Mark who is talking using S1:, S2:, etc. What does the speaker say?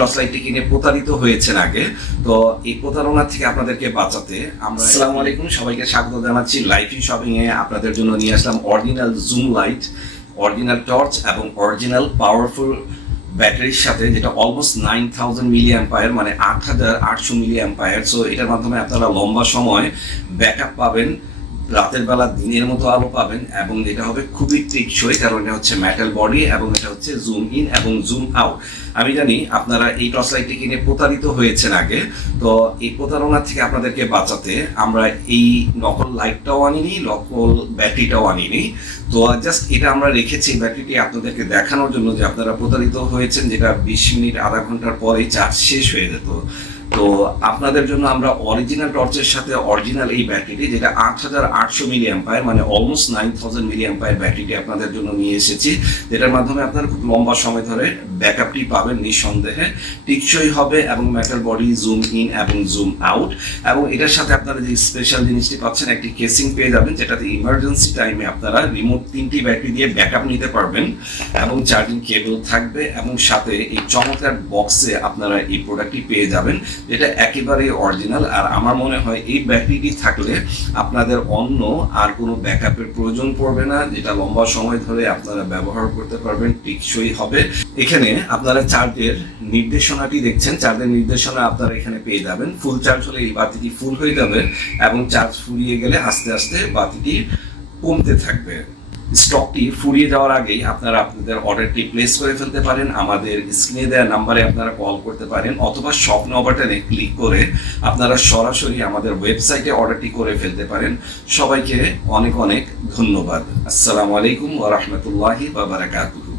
S1: Torch লাইটটি কিনে প্রতারিত হয়েছেন আগে। তো এই প্রতারণা থেকে আপনাদেরকে বাঁচাতে আমরা আসসালামু আলাইকুম। সবাইকে স্বাগত জানাচ্ছি। লাইফ শপিং এ আপনাদের জন্য নিয়ে আসলাম original zoom light original torch এবং অরিজিনাল পাওয়ারফুল ব্যাটারির সাথে যেটা almost nine thousand milliampere মানে আট হাজার আটশো মিলি অ্যাম্পায়ার সো এটার মাধ্যমে আপনারা লম্বা সময় ব্যাকআপ পাবেন। রাতের বেলা দিনের মতো আলো পাবেন এবং এটা হবে খুবই টেকসই, কারণ এটা হচ্ছে মেটাল বডি এবং এটা হচ্ছে জুম ইন এবং জুম আউট আমি জানি আপনারা এই টর্চ লাইটটি কিনে প্রতারিত হয়েছেন আগে, তো এই প্রতারণা থেকে আপনাদেরকে বাঁচাতে আমরা এই নকল লাইটটাও আনিনি, নকল ব্যাটারিটাও আনিনি। তো জাস্ট এটা আমরা রেখেছি ব্যাটারিটি আপনাদেরকে দেখানোর জন্য যে আপনারা প্রতারিত হয়েছেন, যেটা বিশ মিনিট, আধা ঘণ্টার পরেই চার্জ শেষ হয়ে যেত। তো আপনাদের জন্য আমরা অরিজিনাল টর্চের সাথে অরিজিনাল এই ব্যাটারিটি যেটা আট হাজার আটশো মিলি অ্যাম্পায়ার মানে almost nine thousand milliampere ব্যাটারিটি আপনাদের জন্য নিয়ে এসেছি, যেটার মাধ্যমে আপনারা খুব লম্বা সময় ধরে ব্যাকআপটি পাবেন নিঃসন্দেহে। টিকসই হবে এবং মেটাল বডি জুম ইন এবং জুম আউট এবং এটার সাথে আপনারা যে স্পেশাল জিনিসটি পাচ্ছেন, একটি কেসিং পেয়ে যাবেন, যেটাতে ইমার্জেন্সি টাইমে আপনারা রিমোট তিনটি ব্যাটারি দিয়ে ব্যাকআপ নিতে পারবেন, এবং চার্জিং কেবল থাকবে, এবং সাথে এই চমৎকার বক্সে আপনারা এই প্রোডাক্টটি পেয়ে যাবেন। যেটা একেবারেই অরিজিনাল আর আমার মনে হয় এই ব্যাটারিটি থাকলে আপনাদের অন্য আর কোনো ব্যাকআপের প্রয়োজন পড়বে না, যেটা লম্বা সময় ধরে আপনারা ব্যবহার করতে পারবেন, টিকসই হবে। এখানে আপনারা চার্জের নির্দেশনাটি দেখছেন চার্জের নির্দেশনা আপনারা এখানে পেয়ে যাবেন। ফুল চার্জ হলে এই বাতিটি ফুল হয়ে যাবে এবং চার্জ ফুরিয়ে গেলে আস্তে আস্তে বাতিটি কমতে থাকবে। স্টকটি ফুরিয়ে যাওয়ার আগেই আপনারা আপনাদের অর্ডারটি প্লেস করে ফেলতে পারেন। আমাদের স্ক্রিনে দেওয়া নাম্বারে আপনারা কল করতে পারেন, অথবা স্বপ্ন বাটনে ক্লিক করে আপনারা সরাসরি আমাদের ওয়েবসাইটে অর্ডারটি করে ফেলতে পারেন। সবাইকে অনেক অনেক ধন্যবাদ। আসসালামু আলাইকুম ওয়া বারাকাতুহু।